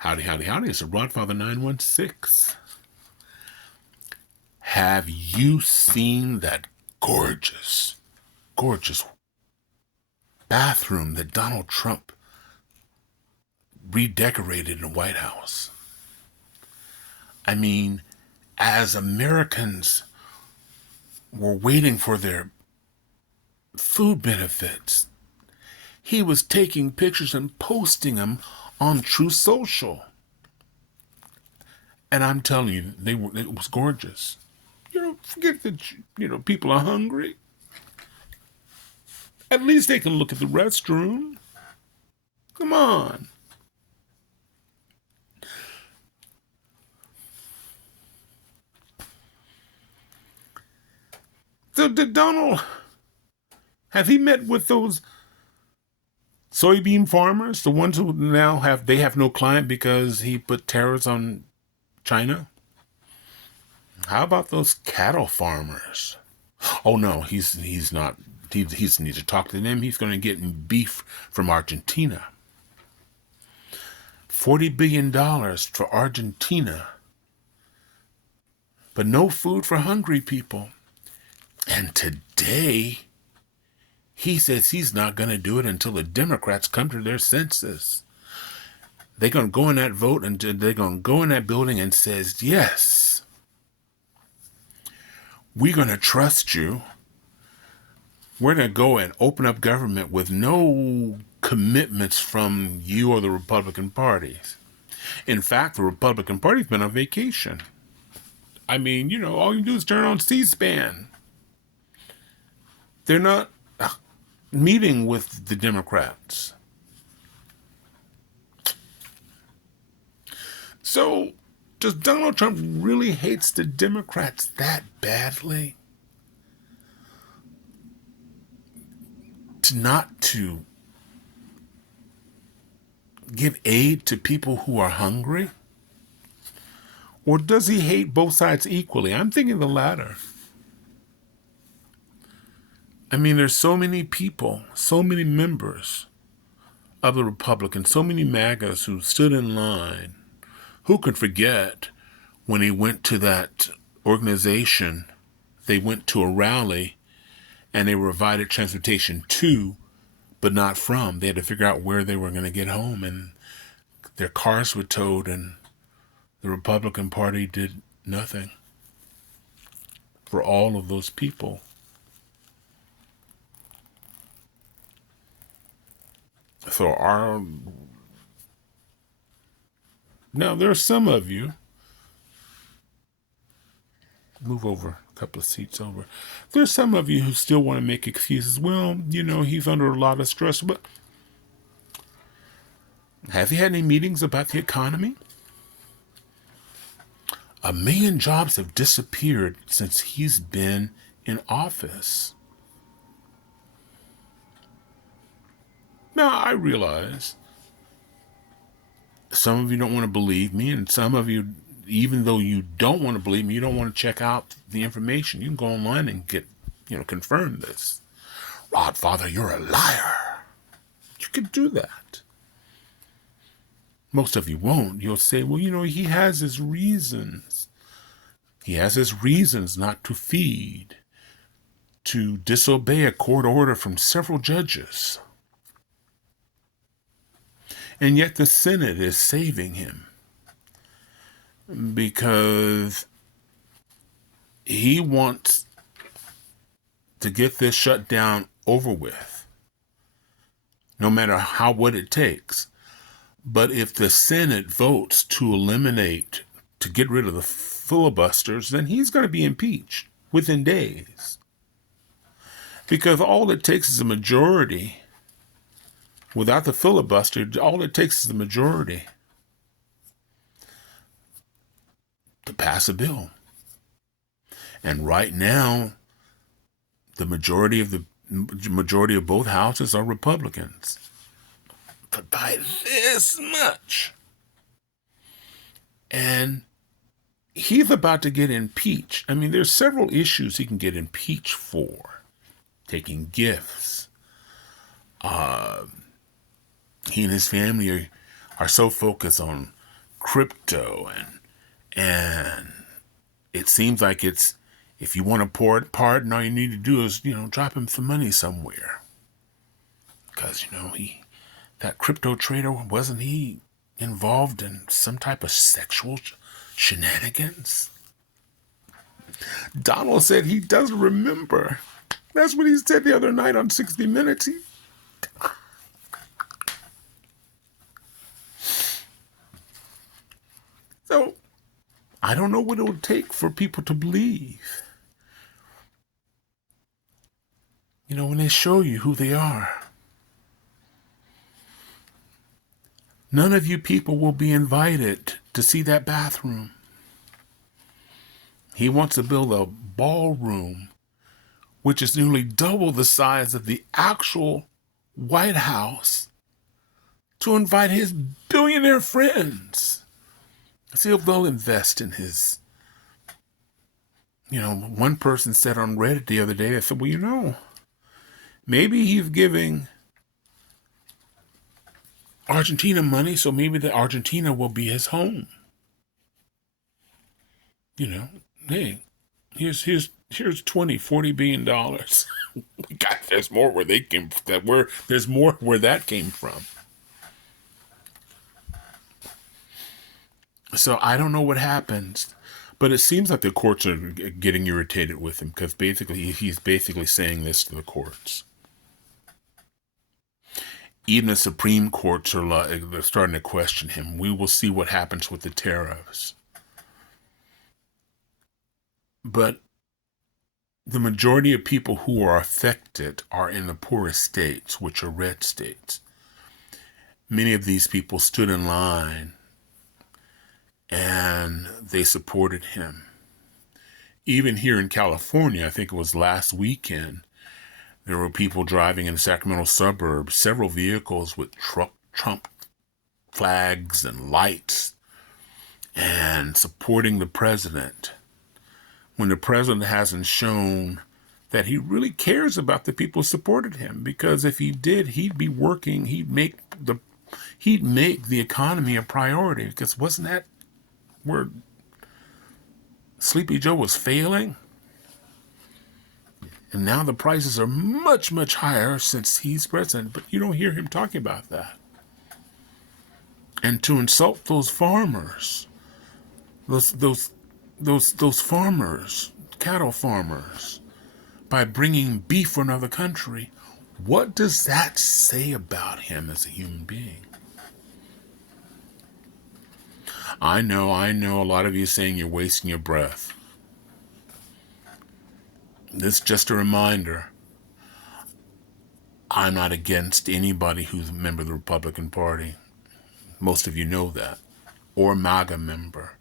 Howdy, howdy, howdy. It's a Rodfather 916. Have you seen that gorgeous, gorgeous bathroom that Donald Trump redecorated in the White House? I mean, as Americans were waiting for their food benefits, he was taking pictures and posting them on True Social. And I'm telling you, it was gorgeous. Forget that, people are hungry. At least they can look at the restroom. Come on. So did Donald, have he met with those soybean farmers, the ones who now have no client because he put tariffs on China? How about those cattle farmers? Oh no, he's not. He needs to talk to them. He's going to get beef from Argentina. $40 billion for Argentina, but no food for hungry people. And today, he says he's not going to do it until the Democrats come to their senses. They're going to go in that vote and they're going to go in that building and says, yes, we're going to trust you. We're going to go and open up government with no commitments from you or the Republican parties. In fact, the Republican Party's been on vacation. I mean, all you do is turn on C-SPAN. They're not meeting with the Democrats. So, does Donald Trump really hates the Democrats that badly? Not to give aid to people who are hungry? Or does he hate both sides equally? I'm thinking the latter. I mean, there's so many people, so many members of the Republicans, so many MAGAs who stood in line. Who could forget when he went to that organization, they went to a rally and they were provided transportation to, but not from. They had to figure out where they were going to get home, and their cars were towed, and the Republican Party did nothing for all of those people. So now there are some of you, move over a couple of seats over. There's some of you who still want to make excuses. Well, he's under a lot of stress, but have you had any meetings about the economy? 1 million jobs have disappeared since he's been in office. Now, I realize some of you don't want to believe me, and some of you, even though you don't want to believe me, you don't want to check out the information. You can go online and get, confirm this. Rodfather, you're a liar. You could do that. Most of you won't. You'll say, well, he has his reasons. He has his reasons not to feed, to disobey a court order from several judges. And yet the Senate is saving him because he wants to get this shutdown over with, no matter what it takes. But if the Senate votes to get rid of the filibusters, then he's going to be impeached within days. Because all it takes is a majority. Without the filibuster, all it takes is the majority to pass a bill. And right now, the majority of both houses are Republicans. But by this much. And he's about to get impeached. I mean, there's several issues he can get impeached for. Taking gifts. He and his family are so focused on crypto, and it seems like it's, if you want to pardon, all you need to do is, drop him some money somewhere. Because, that crypto trader, wasn't he involved in some type of sexual shenanigans? Donald said he doesn't remember. That's what he said the other night on 60 Minutes. So, I don't know what it would take for people to believe. When they show you who they are. None of you people will be invited to see that bathroom. He wants to build a ballroom, which is nearly double the size of the actual White House, to invite his billionaire friends. See if they'll invest in his. One person said on Reddit the other day, I said, well, maybe he's giving Argentina money, so maybe the Argentina will be his home. Hey, here's $20-40 billion. God, there's more where they came. There's more where that came from. So I don't know what happens, but it seems like the courts are getting irritated with him, because he's basically saying this to the courts. Even the Supreme Courts they're starting to question him. We will see what happens with the tariffs. But the majority of people who are affected are in the poorest states, which are red states. Many of these people stood in line and they supported him. Even here in California, I think it was last weekend, there were people driving in the Sacramento suburbs, several vehicles with Trump flags and lights, and supporting the president, when the president hasn't shown that he really cares about the people who supported him. Because if he did, he'd be working, he'd make the economy a priority. Because wasn't that where Sleepy Joe was failing? And now the prices are much, much higher since he's president, but you don't hear him talking about that. And to insult those farmers, those farmers, cattle farmers, by bringing beef from another country, what does that say about him as a human being? I know a lot of you saying you're wasting your breath. This is just a reminder. I'm not against anybody who's a member of the Republican Party. Most of you know that. Or MAGA member.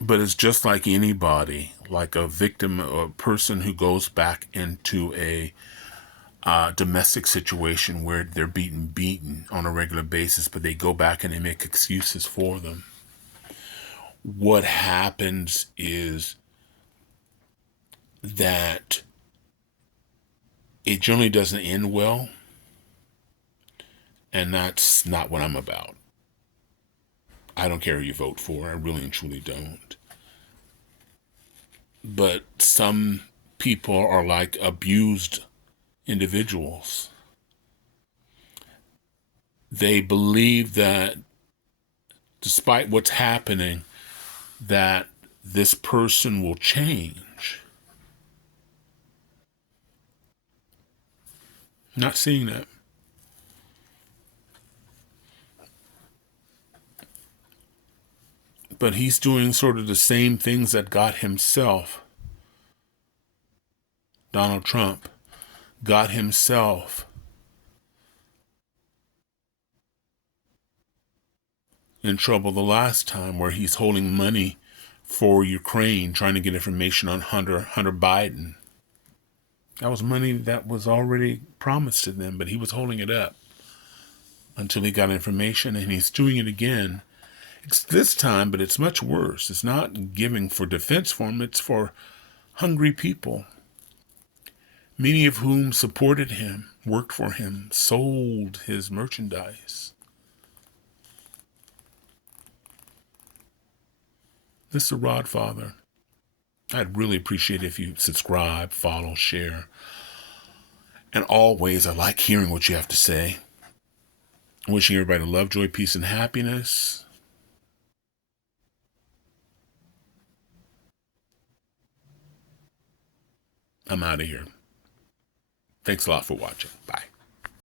But it's just like anybody, like a victim or a person who goes back into a domestic situation where they're beaten on a regular basis, but they go back and they make excuses for them. What happens is that it generally doesn't end well, and that's not what I'm about. I don't care who you vote for. I really and truly don't. But some people are like abused individuals. They believe that despite what's happening, that this person will change. Not seeing that. But he's doing sort of the same things that got himself, Donald Trump, got himself in trouble the last time, where he's holding money for Ukraine, trying to get information on Hunter Biden. That was money that was already promised to them, but he was holding it up until he got information, and he's doing it again. It's this time, but it's much worse. It's not giving for defense for him, it's for hungry people, many of whom supported him, worked for him, sold his merchandise. This is the Rod Father. I'd really appreciate it if you subscribe, follow, share. And always, I like hearing what you have to say. Wishing everybody love, joy, peace, and happiness. I'm out of here. Thanks a lot for watching. Bye.